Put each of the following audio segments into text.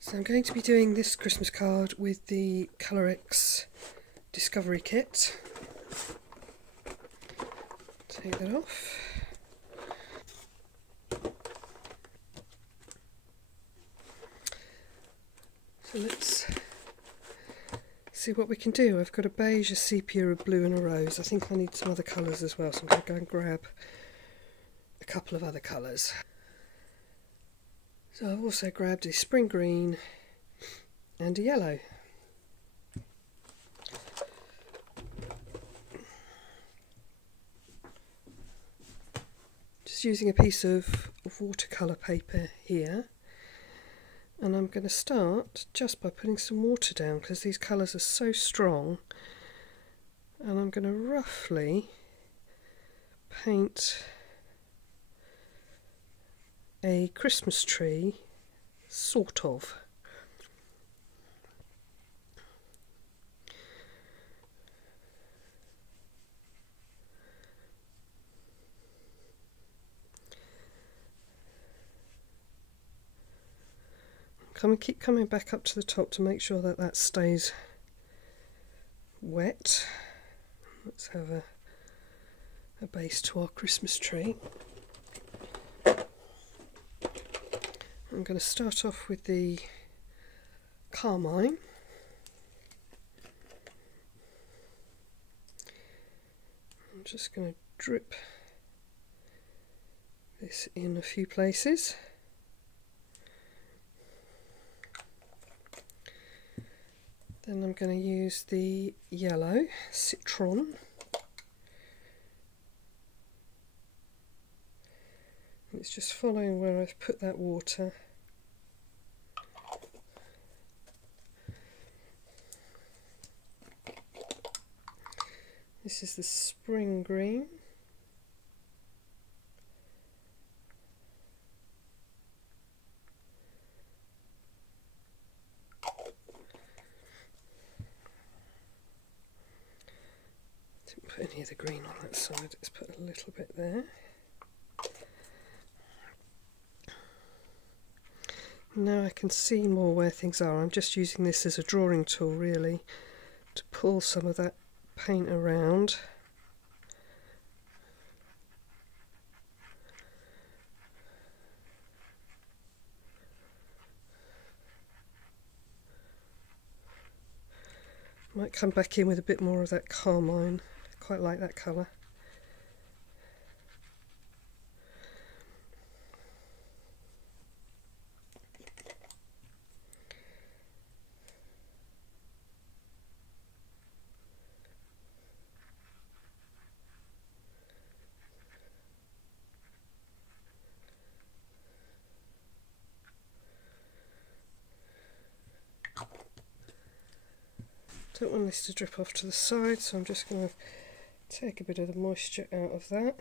So I'm going to be doing this Christmas card with the Colorex Discovery Kit. Take that off. So let's see what we can do. I've got a beige, a sepia, a blue and a rose. I think I need some other colours as well, so I'm going to go and grab a couple of other colours. So I've also grabbed a spring green and a yellow. Just using a piece of watercolour paper here, and I'm going to start just by putting some water down because these colours are so strong, and I'm going to roughly paint a Christmas tree, sort of. Keep coming back up to the top to make sure that that stays wet. Let's have a base to our Christmas tree. I'm going to start off with the carmine. I'm just going to drip this in a few places. Then I'm going to use the yellow citron. It's just following where I've put that water. This is the spring green. Didn't put any of the green on that side, let's put a little bit there. Now I can see more where things are. I'm just using this as a drawing tool really to pull some of that paint around. Might come back in with a bit more of that carmine. I quite like that colour. Don't want this to drip off to the side, so I'm just going to take a bit of the moisture out of that.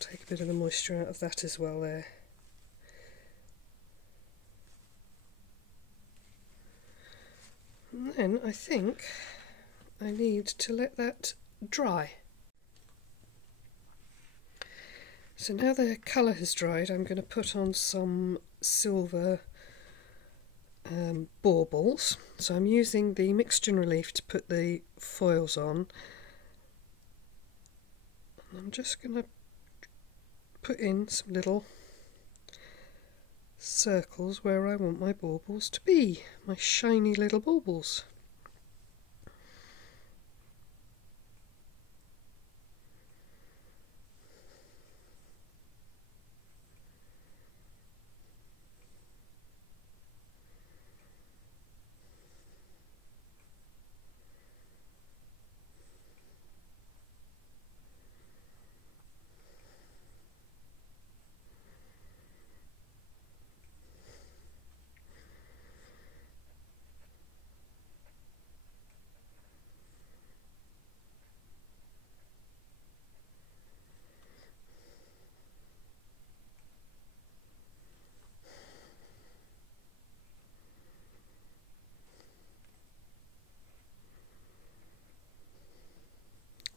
Take a bit of the moisture out of that as well there. And then I think I need to let that dry. So now the colour has dried, I'm going to put on some silver baubles. So I'm using the mixed in relief to put the foils on. And I'm just going to put in some little circles where I want my baubles to be, my shiny little baubles.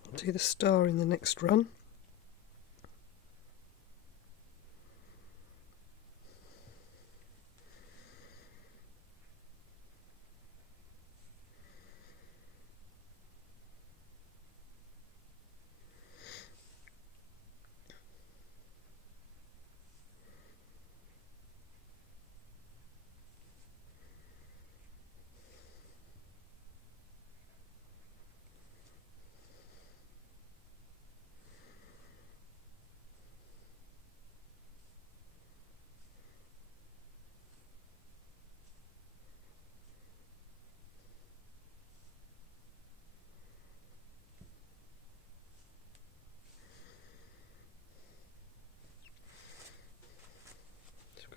I'll do the star in the next run.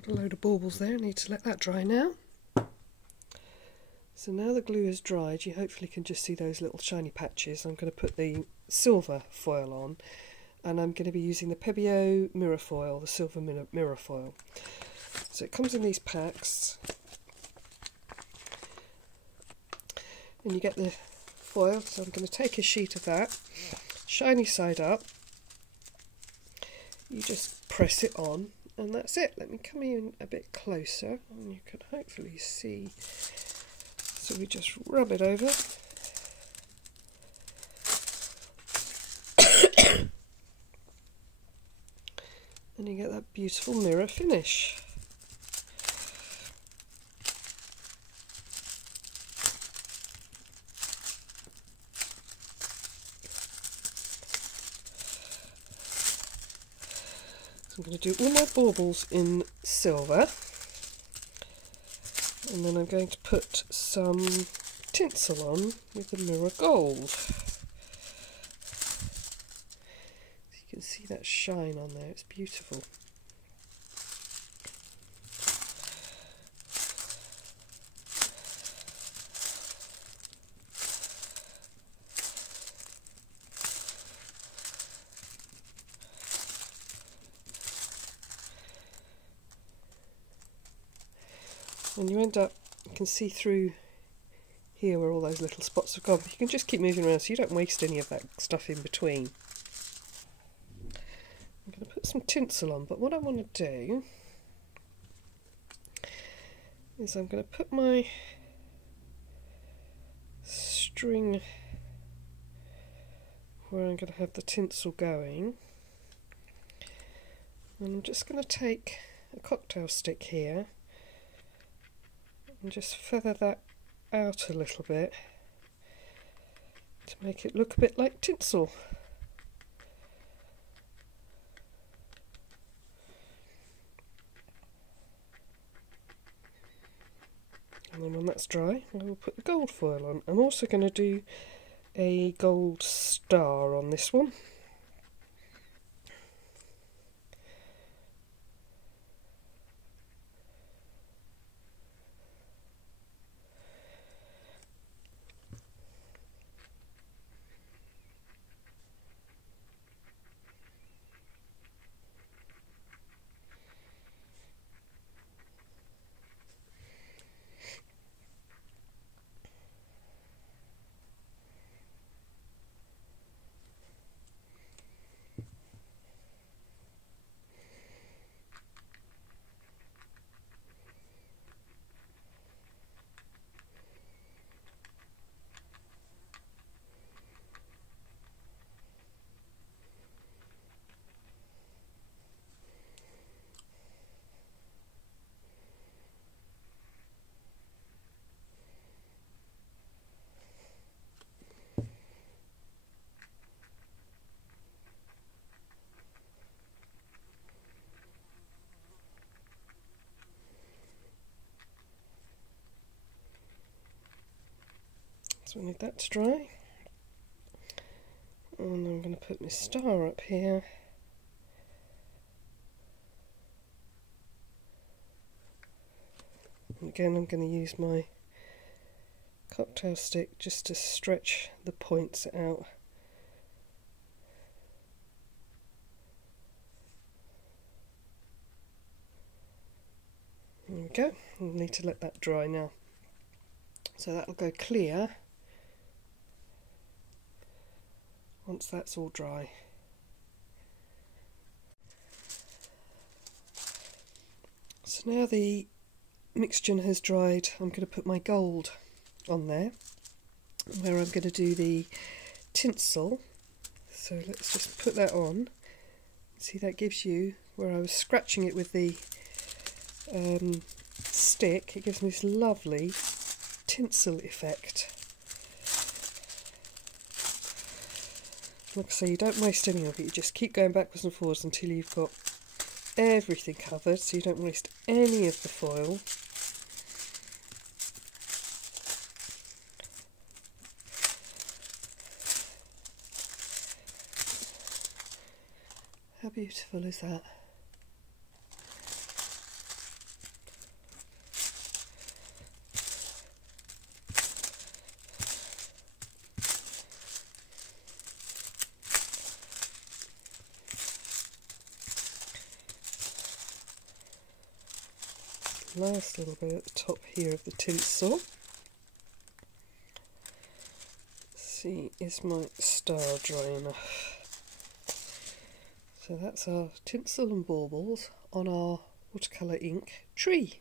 Got a load of baubles there, I need to let that dry now. So now the glue has dried, you hopefully can just see those little shiny patches. I'm going to put the silver foil on, and I'm going to be using the Pebeo mirror foil, the silver mirror foil. So it comes in these packs, and you get the foil, so I'm going to take a sheet of that, shiny side up, you just press it on, and that's it. Let me come in a bit closer and you can hopefully see. So we just rub it over. And you get that beautiful mirror finish. I'm going to do all my baubles in silver, and then I'm going to put some tinsel on with the mirror gold. So you can see that shine on there, it's beautiful. And you end up, you can see through here where all those little spots have gone, but you can just keep moving around so you don't waste any of that stuff in between. I'm going to put some tinsel on, but what I want to do is I'm going to put my string where I'm going to have the tinsel going, and I'm just going to take a cocktail stick here and just feather that out a little bit to make it look a bit like tinsel. And then when that's dry, I will put the gold foil on. I'm also going to do a gold star on this one. So I need that to dry, and I'm going to put my star up here. And again, I'm going to use my cocktail stick just to stretch the points out. There we go. I need to let that dry now. So that'll go clear once that's all dry. So now the mixture has dried, I'm going to put my gold on there, where I'm going to do the tinsel. So let's just put that on. See, that gives you, where I was scratching it with the stick, it gives me this lovely tinsel effect. Like I say, you don't waste any of it, you just keep going backwards and forwards until you've got everything covered, so you don't waste any of the foil. How beautiful is that? Last little bit at the top here of the tinsel. Let's see, is my star dry enough? So that's our tinsel and baubles on our watercolour ink tree.